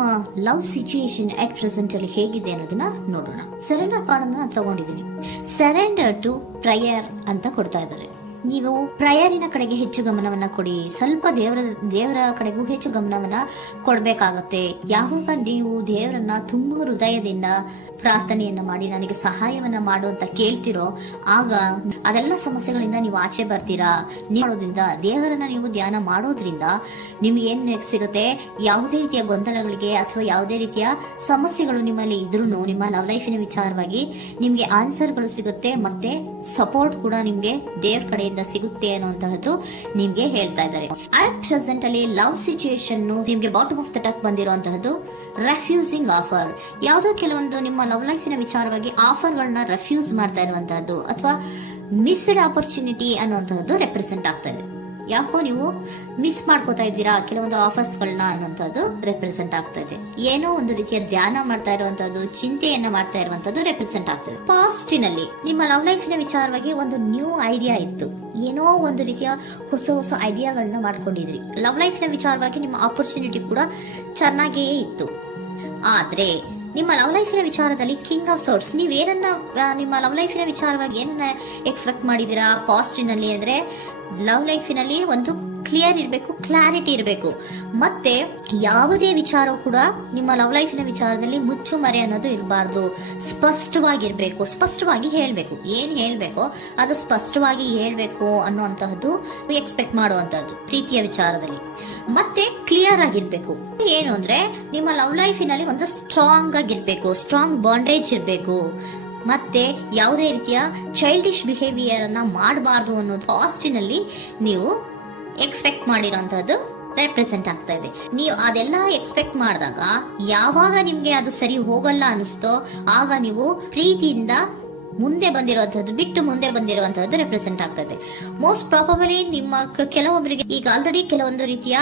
ನಿಮ್ಮ love situation at present ಅಲ್ಲಿ ಹೇಗಿದೆ ಅನ್ನೋದನ್ನ ನೋಡೋಣ. ಸರೆಂಡರ್ ಕಾರ್ಡ್ ಅನ್ನ ತಗೊಂಡಿದ್ದೀನಿ. ಸರೆಂಡರ್ ಟು ಪ್ರಯರ್ ಅಂತ ಕೊಡ್ತಾ ಇದ್ದಾರೆ. ನೀವು ಪ್ರಯರಿನ ಕಡೆಗೆ ಹೆಚ್ಚು ಗಮನವನ್ನ ಕೊಡಿ. ಸ್ವಲ್ಪ ದೇವರ ಕಡೆಗೂ ಹೆಚ್ಚು ಗಮನವನ್ನ ಕೊಡ್ಬೇಕಾಗತ್ತೆ. ಯಾವಾಗ ನೀವು ದೇವರನ್ನ ತುಂಬಾ ಹೃದಯದಿಂದ ಪ್ರಾರ್ಥನೆಯನ್ನ ಮಾಡಿ ನನಗೆ ಸಹಾಯವನ್ನ ಮಾಡು ಅಂತ ಕೇಳ್ತಿರೋ, ಆಗ ಅದೆಲ್ಲ ಸಮಸ್ಯೆಗಳಿಂದ ನೀವು ಆಚೆ ಬರ್ತೀರಾ. ಮಾಡೋದ್ರಿಂದ, ದೇವರನ್ನ ನೀವು ಧ್ಯಾನ ಮಾಡೋದ್ರಿಂದ ನಿಮ್ಗೆ ಏನ್ ಸಿಗುತ್ತೆ, ಯಾವುದೇ ರೀತಿಯ ಗೊಂದಲಗಳಿಗೆ ಅಥವಾ ಯಾವುದೇ ರೀತಿಯ ಸಮಸ್ಯೆಗಳು ನಿಮ್ಮಲ್ಲಿ ಇದ್ರೂ ನಿಮ್ಮ ಲವ್ ಲೈಫಿನ ವಿಚಾರವಾಗಿ ನಿಮ್ಗೆ ಆನ್ಸರ್ಗಳು ಸಿಗುತ್ತೆ. ಮತ್ತೆ ಸಪೋರ್ಟ್ ಕೂಡ ನಿಮ್ಗೆ ದೇವ್ರ ಕಡೆಯಿಂದ ಸಿಗುತ್ತೆ ಅನ್ನುವಂತಹದ್ದು ನಿಮ್ಗೆ ಹೇಳ್ತಾ ಇದ್ದಾರೆ. ಅಟ್ ಪ್ರೆಸೆಂಟ್ ಅಲ್ಲಿ ಲವ್ ಸಿಚುಯೇಷನ್ ನಿಮ್ಗೆ ಬಾಟಮ್ ಆಫ್ ದ ಟಕ್ ಬಂದಿರುವಂತಹದ್ದು ರೆಫ್ಯೂಸಿಂಗ್ ಆಫರ್. ಯಾವುದೋ ಕೆಲವೊಂದು ನಿಮ್ಮ ಲವ್ ಲೈಫಿನ ವಿಚಾರವಾಗಿ ಆಫರ್ ಗಳನ್ನ ರೆಫ್ಯೂಸ್ ಮಾಡ್ತಾ ಇರುವಂತಹದ್ದು ಅಥವಾ ಮಿಸ್ಡ್ ಆಪರ್ಚುನಿಟಿ ಅನ್ನುವಂತಹದ್ದು ರೆಪ್ರೆಸೆಂಟ್ ಆಗ್ತಾ ಇದೆ. ಯಾಕೋ ನೀವು ಮಿಸ್ ಮಾಡ್ಕೋತಾ ಇದ್ದೀರಾ ಕೆಲವೊಂದು ಆಫರ್ಸ್ ಗಳನ್ನ ಅನ್ನುವಂಥದ್ದು ರೆಪ್ರೆಸೆಂಟ್ ಆಗ್ತಾ ಇದೆ. ಏನೋ ಒಂದು ರೀತಿಯ ಧ್ಯಾನ ಮಾಡ್ತಾ ಇರುವಂತದ್ದು, ಚಿಂತೆಯನ್ನ ಮಾಡ್ತಾ ಇರುವಂತದ್ದು ರೆಪ್ರೆಸೆಂಟ್ ಆಗ್ತದೆ. ಪಾಸ್ಟಿನಲ್ಲಿ ನಿಮ್ಮ ಲವ್ ಲೈಫಿನ ವಿಚಾರವಾಗಿ ಒಂದು ನ್ಯೂ ಐಡಿಯಾ ಇತ್ತು, ಏನೋ ಒಂದು ರೀತಿಯ ಹೊಸ ಐಡಿಯಾಗಳನ್ನ ಮಾಡ್ಕೊಂಡಿದ್ರಿ. ಲವ್ ಲೈಫಿನ ವಿಚಾರವಾಗಿ ನಿಮ್ಮ ಆಪರ್ಚುನಿಟಿ ಕೂಡ ಚೆನ್ನಾಗಿಯೇ ಇತ್ತು. ಆದ್ರೆ ನಿಮ್ಮ ಲವ್ ಲೈಫಿನ ವಿಚಾರದಲ್ಲಿ ಕಿಂಗ್ ಆಫ್ ಸೋರ್ಸ್, ನೀವೇನನ್ನ ನಿಮ್ಮ ಲವ್ ಲೈಫಿನ ವಿಚಾರವಾಗಿ ಏನನ್ನ ಎಕ್ಸ್ಪೆಕ್ಟ್ ಮಾಡಿದೀರಾ ಪಾಸ್ಟಿನಲ್ಲಿ ಅಂದ್ರೆ, ಲವ್ ಲೈಫಿನಲ್ಲಿ ಒಂದು ಕ್ಲಿಯರ್ ಇರಬೇಕು, ಕ್ಲಾರಿಟಿ ಇರಬೇಕು. ಮತ್ತೆ ಯಾವುದೇ ವಿಚಾರ ಕೂಡ ನಿಮ್ಮ ಲವ್ ಲೈಫಿನ ವಿಚಾರದಲ್ಲಿ ಮುಚ್ಚುಮರೆ ಅನ್ನೋದು ಇರಬಾರ್ದು. ಸ್ಪಷ್ಟವಾಗಿರ್ಬೇಕು, ಸ್ಪಷ್ಟವಾಗಿ ಹೇಳ್ಬೇಕು. ಏನ್ ಹೇಳ್ಬೇಕೋ ಅದು ಸ್ಪಷ್ಟವಾಗಿ ಹೇಳ್ಬೇಕು ಅನ್ನುವಂತಹದ್ದು ಎಕ್ಸ್ಪೆಕ್ಟ್ ಮಾಡುವಂತಹದ್ದು ಪ್ರೀತಿಯ ವಿಚಾರದಲ್ಲಿ. ಮತ್ತೆ ಕ್ಲಿಯರ್ ಆಗಿರ್ಬೇಕು. ಏನು ಅಂದ್ರೆ ನಿಮ್ಮ ಲವ್ ಲೈಫಿನಲ್ಲಿ ಒಂದು ಸ್ಟ್ರಾಂಗ್ ಆಗಿರ್ಬೇಕು, ಸ್ಟ್ರಾಂಗ್ ಬಾಂಡೇಜ್ ಇರಬೇಕು. ಮತ್ತೆ ಯಾವುದೇ ರೀತಿಯ ಚೈಲ್ಡಿಶ್ ಬಿಹೇವಿಯರ್ ಅನ್ನ ಮಾಡಬಾರ್ದು ಅನ್ನೋದು ಪಾಸ್ಟಿನಲ್ಲಿ ನೀವು ಎಕ್ಸ್ಪೆಕ್ಟ್ ಮಾಡಿರೋಂಥದ್ದು ರೆಪ್ರೆಸೆಂಟ್ ಆಗ್ತಾ ಇದೆ. ನೀವು ಅದೆಲ್ಲ ಎಕ್ಸ್ಪೆಕ್ಟ್ ಮಾಡಿದಾಗ ಯಾವಾಗ ನಿಮ್ಗೆ ಅದು ಸರಿ ಹೋಗಲ್ಲ ಅನಿಸ್ತೋ ಆಗ ನೀವು ಪ್ರೀತಿಯಿಂದ ಮುಂದೆ ಬಂದಿರುವಂತಹದ್ದು ಬಿಟ್ಟು ಮುಂದೆ ಬಂದಿರುವಂತಹದ್ದು ರೆಪ್ರೆಸೆಂಟ್ ಆಗ್ತಾ ಇದೆ. ಮೋಸ್ಟ್ ಪ್ರಾಬಬಲಿ ನಿಮ್ಮ ಕೆಲವೊಬ್ಬರಿಗೆ ಈಗ ಆಲ್ರೆಡಿ ಕೆಲವೊಂದು ರೀತಿಯ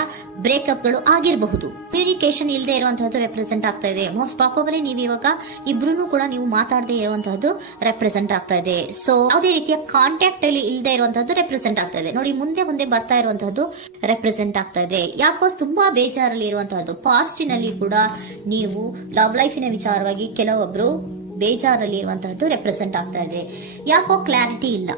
ಬ್ರೇಕಪ್ ಗಳು ಆಗಿರಬಹುದು. ಕಮ್ಯುನಿಕೇಶನ್ ಇಲ್ಲದೆ ಇರುವಂತಹದ್ದು ರೆಪ್ರೆಸೆಂಟ್ ಆಗ್ತಾ ಇದೆ. ಮೋಸ್ಟ್ ಪ್ರಾಬಬಲಿ ನೀವು ಇವಾಗ ಇಬ್ರು ಕೂಡ ನೀವು ಮಾತಾಡದೆ ಇರುವಂತಹದ್ದು ರೆಪ್ರೆಸೆಂಟ್ ಆಗ್ತಾ ಇದೆ. ಸೊ ಯಾವುದೇ ರೀತಿಯ ಕಾಂಟ್ಯಾಕ್ಟ್ ಅಲ್ಲಿ ಇಲ್ಲದೆ ಇರುವಂತಹದ್ದು ರೆಪ್ರೆಸೆಂಟ್ ಆಗ್ತಾ ಇದೆ. ನೋಡಿ, ಮುಂದೆ ಬರ್ತಾ ಇರುವಂತಹದ್ದು ರೆಪ್ರೆಸೆಂಟ್ ಆಗ್ತಾ ಇದೆ. ಯಾಕೋ ತುಂಬಾ ಬೇಜಾರಲ್ಲಿ ಇರುವಂತಹದ್ದು. ಪಾಸ್ಟಿನಲ್ಲಿ ಕೂಡ ನೀವು ಲವ್ ಲೈಫಿನ ವಿಚಾರವಾಗಿ ಕೆಲವೊಬ್ರು ಬೇಜಾರಲ್ಲಿ ಇರುವಂತಹದ್ದು ರೆಪ್ರೆಸೆಂಟ್ ಆಗ್ತಾ ಇದೆ. ಯಾಕೋ ಕ್ಲಾರಿಟಿ ಇಲ್ಲ,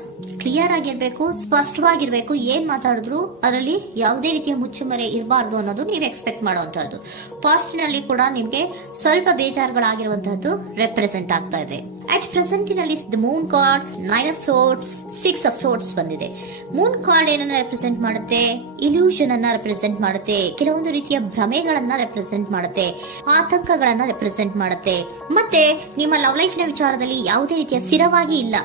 ಕ್ಲಿಯರ್ ಆಗಿರ್ಬೇಕು, ಸ್ಪಷ್ಟವಾಗಿರ್ಬೇಕು. ಏನ್ ಮಾತಾಡಿದ್ರು ಅದರಲ್ಲಿ ಯಾವುದೇ ರೀತಿಯ ಮುಚ್ಚುಮರೆ ಇರಬಾರ್ದು ಅನ್ನೋದು ನೀವು ಎಕ್ಸ್ಪೆಕ್ಟ್ ಮಾಡುವಂತಹದ್ದು. ಪಾಸ್ಟಿನಲ್ಲಿ ಕೂಡ ನಿಮ್ಗೆ ಸ್ವಲ್ಪ ಬೇಜಾರುಗಳಾಗಿರುವಂತಹದ್ದು ರೆಪ್ರೆಸೆಂಟ್ ಆಗ್ತಾ ಇದೆ. ಅಟ್ ಪ್ರೆಸೆಂಟಿನಲ್ಲಿ moon card, 9 of swords, 6 of swords ಬಂದಿದೆ. ಮೂನ್ ಕಾರ್ಡ್ ಏನನ್ನ ರೆಪ್ರೆಸೆಂಟ್ ಮಾಡುತ್ತೆ? ಇಲ್ಯೂಷನ್ ಅನ್ನ ರೆಪ್ರೆಸೆಂಟ್ ಮಾಡುತ್ತೆ. ಕೆಲವೊಂದು ರೀತಿಯ ಭ್ರಮೆಗಳನ್ನ ರೆಪ್ರೆಸೆಂಟ್ ಮಾಡುತ್ತೆ, ಆತಂಕಗಳನ್ನ ರೆಪ್ರೆಸೆಂಟ್ ಮಾಡುತ್ತೆ. ಮತ್ತೆ ನಿಮ್ಮ ಲವ್ ಲೈಫಿನ ವಿಚಾರದಲ್ಲಿ ಯಾವುದೇ ರೀತಿಯ ಸ್ಥಿರವಾಗಿ ಇಲ್ಲ,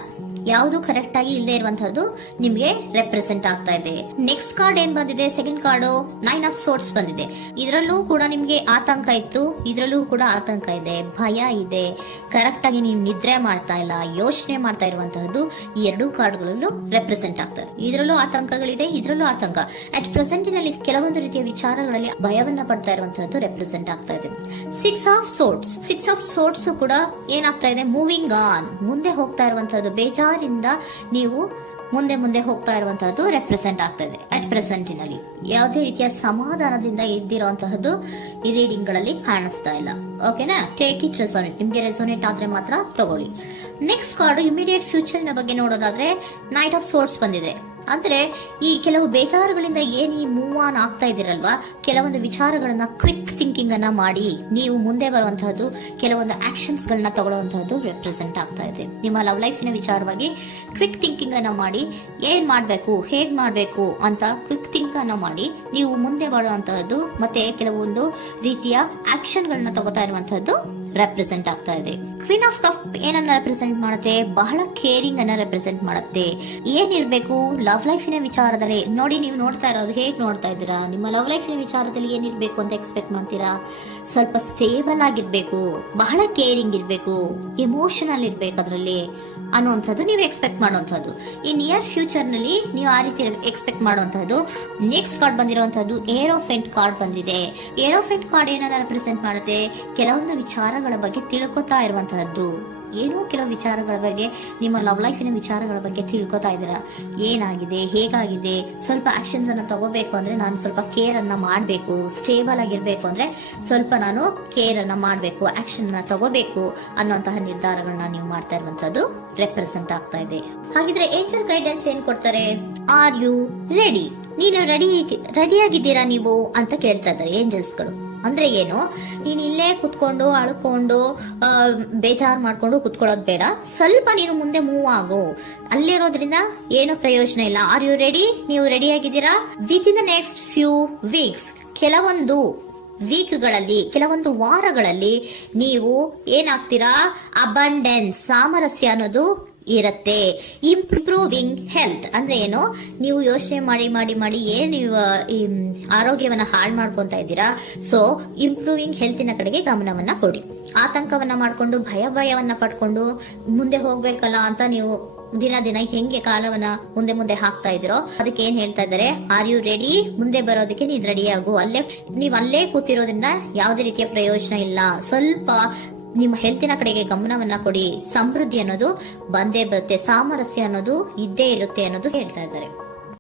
ಯಾವುದು ಕರೆಕ್ಟ್ ಆಗಿ ಇಲ್ಲದೆ ಇರುವಂತಹದ್ದು ನಿಮ್ಗೆ ರೆಪ್ರೆಸೆಂಟ್ ಆಗ್ತಾ ಇದೆ. ನೆಕ್ಸ್ಟ್ ಕಾರ್ಡ್ ಏನ್ ಬಂದಿದೆ? ಸೆಕೆಂಡ್ ಕಾರ್ಡ್ 9 ಆಫ್ ಸೋರ್ಟ್ಸ್ ಬಂದಿದೆ. ಇದರಲ್ಲೂ ಕೂಡ ನಿಮ್ಗೆ ಆತಂಕ ಇತ್ತು, ಇದರಲ್ಲೂ ಕೂಡ ಆತಂಕ ಇದೆ, ಭಯ ಇದೆ, ಕರೆಕ್ಟ್ ಆಗಿ ನೀವು ನಿದ್ರೆ ಮಾಡ್ತಾ ಇಲ್ಲ, ಯೋಚನೆ ಮಾಡ್ತಾ ಇರುವಂತಹದ್ದು ಈ ಎರಡೂ ಕಾರ್ಡ್ಗಳಲ್ಲೂ ರೆಪ್ರೆಸೆಂಟ್ ಆಗ್ತದೆ. ಇದರಲ್ಲೂ ಆತಂಕಗಳಿದೆ, ಇದರಲ್ಲೂ ಆತಂಕ. ಅಟ್ ಪ್ರೆಸೆಂಟಿನಲ್ಲಿ ಕೆಲವೊಂದು ರೀತಿಯ ವಿಚಾರಗಳಲ್ಲಿ ಭಯವನ್ನ ಪಡ್ತಾ ಇರುವಂತಹದ್ದು ರೆಪ್ರೆಸೆಂಟ್ ಆಗ್ತಾ ಇದೆ. 6 ಆಫ್ ಸೋರ್ಟ್ಸ್ ಕೂಡ ಏನಾಗ್ತಾ ಇದೆ? ಮೂವಿಂಗ್ ಆನ್, ಮುಂದೆ ಹೋಗ್ತಾ ಇರುವಂತಹದ್ದು. ಬೇಜಾರಿಂದ ನೀವು ಮುಂದೆ ಹೋಗ್ತಾ ಇರುವಂತಹದ್ದು ರೆಪ್ರೆಸೆಂಟ್ ಆಗ್ತಾ ಇದೆ. ಅಟ್ ಪ್ರೆಸೆಂಟಿನಲ್ಲಿ ಯಾವುದೇ ರೀತಿಯ ಸಮಾಧಾನದಿಂದ ಇದ್ದಿರುವಂತಹದ್ದು ಈ ರೀಡಿಂಗ್ ಗಳಲ್ಲಿ ಕಾಣಿಸ್ತಾ ಇಲ್ಲ. ಓಕೆನಾ? Take it resonate. ನಿಮ್ಗೆ ರೆಸೋನೇಟ್ ಆದ್ರೆ ಮಾತ್ರ ತಗೊಳ್ಳಿ. ನೆಕ್ಸ್ಟ್ ಕಾರ್ಡ್ ಇಮಿಡಿಯೇಟ್ ಫ್ಯೂಚರ್ ನ ಬಗ್ಗೆ ನೋಡೋದಾದ್ರೆ ನೈಟ್ ಆಫ್ ಸೋರ್ಟ್ಸ್ ಬಂದಿದೆ. ಅಂದ್ರೆ ಈ ಕೆಲವು ಬೇಜಾರುಗಳಿಂದ ಏನ್ ಈ ಮೂವ್ ಆನ್ ಆಗ್ತಾ ಇದಿರಲ್ವಾ, ಕೆಲವೊಂದು ವಿಚಾರಗಳನ್ನ ಕ್ವಿಕ್ ಥಿಂಕಿಂಗ್ ಅನ್ನ ಮಾಡಿ ನೀವು ಮುಂದೆ ಬರುವಂತಹದ್ದು, ಕೆಲವೊಂದು ಆಕ್ಷನ್ಸ್ ಗಳನ್ನ ತಗೊಳ್ಳುವಂತಹದ್ದು ರೆಪ್ರೆಸೆಂಟ್ ಆಗ್ತಾ ಇದೆ. ನಿಮ್ಮ ಲವ್ ಲೈಫಿನ ವಿಚಾರವಾಗಿ ಕ್ವಿಕ್ ಥಿಂಕಿಂಗ್ ಅನ್ನ ಮಾಡಿ ಏನ್ ಮಾಡ್ಬೇಕು, ಹೇಗ್ ಮಾಡ್ಬೇಕು ಅಂತ ಕ್ವಿಕ್ ಥಿಂಕ್ ಅನ್ನ ಮಾಡಿ ನೀವು ಮುಂದೆ ಬರುವಂತಹದ್ದು, ಮತ್ತೆ ಕೆಲವೊಂದು ರೀತಿಯ ಆಕ್ಷನ್ ಗಳನ್ನ ತಗೋತಾ ಇರುವಂತಹದ್ದು ರೆಪ್ರೆಸೆಂಟ್ ಆಗ್ತಾ ಇದೆ. ಕ್ವೀನ್ ಆಫ್ ಕಪ್ ಏನನ್ನ ರೆಪ್ರೆಸೆಂಟ್ ಮಾಡುತ್ತೆ? ಬಹಳ ಕೇರಿಂಗ್ ಅನ್ನ ರೆಪ್ರೆಸೆಂಟ್ ಮಾಡುತ್ತೆ. ಏನಿರ್ಬೇಕು ಲವ್ ಲೈಫಿನ ವಿಚಾರದಲ್ಲಿ? ನೋಡಿ, ನೀವು ನೋಡ್ತಾ ಇರೋದು ಹೇಗ್ ನೋಡ್ತಾ ಇದ್ದೀರಾ? ನಿಮ್ಮ ಲವ್ ಲೈಫಿನ ವಿಚಾರದಲ್ಲಿ ಏನಿರ್ಬೇಕು ಅಂತ ಎಕ್ಸ್ಪೆಕ್ಟ್ ಮಾಡ್ತೀರಾ? ಸ್ವಲ್ಪ ಸ್ಟೇಬಲ್ ಆಗಿರ್ಬೇಕು, ಬಹಳ ಕೇರಿಂಗ್ ಇರ್ಬೇಕು, ಎಮೋಷನಲ್ ಇರ್ಬೇಕು ಅದರಲ್ಲಿ ಅನ್ನುವಂಥದ್ದು ನೀವು ಎಕ್ಸ್ಪೆಕ್ಟ್ ಮಾಡುವಂಥದ್ದು. ಈ ನಿಯರ್ ಫ್ಯೂಚರ್ ನಲ್ಲಿ ನೀವು ಆ ರೀತಿ ಎಕ್ಸ್ಪೆಕ್ಟ್ ಮಾಡುವಂತಹದ್ದು. ನೆಕ್ಸ್ಟ್ ಕಾರ್ಡ್ ಬಂದಿರುವಂತಹದ್ದು ಏರೋಫೆಂಟ್ ಕಾರ್ಡ್ ಬಂದಿದೆ. ಏರೋಫೆಂಟ್ ಕಾರ್ಡ್ ಏನನ್ನ ರೆಪ್ರೆಸೆಂಟ್ ಮಾಡುತ್ತೆ? ಕೆಲವೊಂದು ವಿಚಾರಗಳ ಬಗ್ಗೆ ತಿಳ್ಕೊತಾ ಇರುವಂತಹದ್ದು. ಏನೋ ಕೆಲವು ವಿಚಾರಗಳ ಬಗ್ಗೆ, ನಿಮ್ಮ ಲವ್ ಲೈಫಿನ ವಿಚಾರಗಳ ಬಗ್ಗೆ ತಿಳ್ಕೊತಾ ಇದ್ದೀರಾ. ಏನಾಗಿದೆ, ಹೇಗಾಗಿದೆ, ಸ್ವಲ್ಪ ಆಕ್ಷನ್ಸ್ ಅನ್ನ ತಗೋಬೇಕು ಅಂದ್ರೆ ನಾನು ಸ್ವಲ್ಪ ಕೇರ್ ಅನ್ನ ಮಾಡಬೇಕು, ಸ್ಟೇಬಲ್ ಆಗಿರ್ಬೇಕು ಅಂದ್ರೆ ಸ್ವಲ್ಪ ನಾನು ಕೇರ್ ಅನ್ನ ಮಾಡಬೇಕು, ಆಕ್ಷನ್ ನ ತಗೋಬೇಕು ಅನ್ನುವಂತಹ ನಿರ್ಧಾರಗಳನ್ನ ನೀವು ಮಾಡ್ತಾ ಇರುವಂತದ್ದು ರೆಪ್ರೆಸೆಂಟ್ ಆಗ್ತಾ ಇದೆ. ಹಾಗಿದ್ರೆ ಏಂಜಲ್ ಗೈಡೆನ್ಸ್ ಏನ್ ಕೊಡ್ತಾರೆ? Are you ready? ನೀನು ರೆಡಿಯಾಗಿದ್ದೀರಾ ನೀವು ಅಂತ ಕೇಳ್ತಾ ಇದ್ದಾರೆ ಏಂಜಲ್ಸ್ಗಳು. ಅಂದ್ರೆ ಏನು, ನೀನ್ ಇಲ್ಲೇ ಕುತ್ಕೊಂಡು ಅಳ್ಕೊಂಡು ಬೇಜಾರ್ ಮಾಡ್ಕೊಂಡು ಕುತ್ಕೊಳ್ಳೋದು ಬೇಡ, ಸ್ವಲ್ಪ ನೀನು ಮುಂದೆ ಮೂವ್ ಆಗು. ಅಲ್ಲಿರೋದ್ರಿಂದ ಏನು ಪ್ರಯೋಜನ ಇಲ್ಲ. Are you ready? ನೀವು ರೆಡಿ ಆಗಿದ್ದೀರಾ? Within the next few weeks, ಕೆಲವೊಂದು ವೀಕ್ಗಳಲ್ಲಿ, ಕೆಲವೊಂದು ವಾರಗಳಲ್ಲಿ ನೀವು ಏನಾಗ್ತೀರಾ? ಅಬಂಡೆನ್ಸ್, ಸಾಮರಸ್ಯ ಅನ್ನೋದು ಇರತ್ತೆ. ಇಂಪ್ರೂವಿಂಗ್ ಹೆಲ್ತ್ ಅಂದ್ರೆ ಏನು, ನೀವು ಯೋಚನೆ ಮಾಡಿ ಮಾಡಿ ಮಾಡಿ ಏನ್ ನೀವು ಈ ಆರೋಗ್ಯವನ್ನ ಹಾಳು ಮಾಡ್ಕೊಂತ ಇದ್ದೀರಾ. ಸೊ ಇಂಪ್ರೂವಿಂಗ್ ಹೆಲ್ತಿನ ಕಡೆಗೆ ಗಮನವನ್ನ ಕೊಡಿ. ಆತಂಕವನ್ನ ಮಾಡ್ಕೊಂಡು ಭಯವನ್ನ ಪಡ್ಕೊಂಡು ಮುಂದೆ ಹೋಗ್ಬೇಕಲ್ಲ ಅಂತ ನೀವು ದಿನ ಹೆಂಗೆ ಕಾಲವನ್ನ ಮುಂದೆ ಹಾಕ್ತಾ ಇದ್ದೀರೋ ಅದಕ್ಕೆ ಏನ್ ಹೇಳ್ತಾ ಇದ್ದಾರೆ? Are you ready? ಮುಂದೆ ಬರೋದಕ್ಕೆ ನೀನ್ ರೆಡಿ ಆಗು. ನೀವ್ ಅಲ್ಲೇ ಕೂತಿರೋದ್ರಿಂದ ಯಾವುದೇ ರೀತಿಯ ಪ್ರಯೋಜನ ಇಲ್ಲ. ಸ್ವಲ್ಪ ನಿಮ್ಮ ಹೆಲ್ತಿನ ಕಡೆಗೆ ಗಮನವನ್ನ ಕೊಡಿ. ಸಮೃದ್ಧಿ ಅನ್ನೋದು ಬಂದೇ ಬರುತ್ತೆ, ಸಾಮರಸ್ಯ ಅನ್ನೋದು ಇದ್ದೇ ಇರುತ್ತೆ ಅನ್ನೋದು ಹೇಳ್ತಾ ಇದ್ದಾರೆ.